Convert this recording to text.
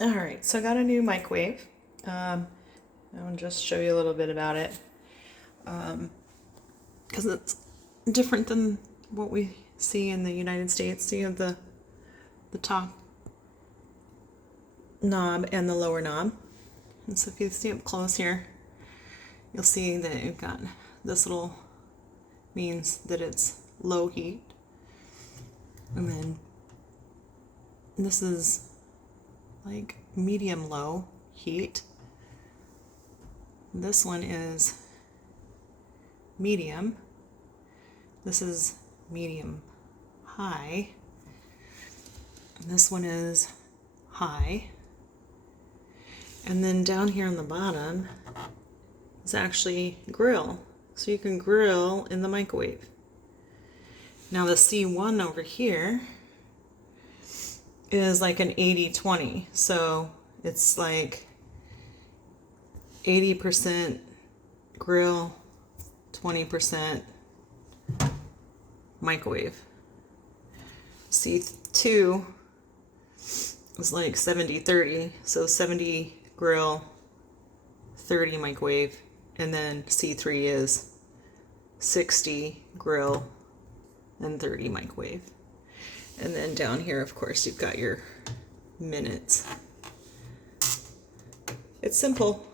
All right, so I got a new microwave. I'll just show you a little bit about it because it's different than what we see in the United States. So you have the top knob and the lower knob. And so if you see up close here, you'll see that you've got this little means that it's low heat. And then this is like medium low heat. This one is medium. This is medium high. And this one is high. And then down here on the bottom is actually grill. So you can grill in the microwave. Now the C1 over here is like an 80-20. So it's like 80% grill, 20% microwave. C2 is like 70-30. So 70 grill, 30 microwave. And then C3 is 60 grill and 30 microwave. And then down here, of course, you've got your minutes. It's simple.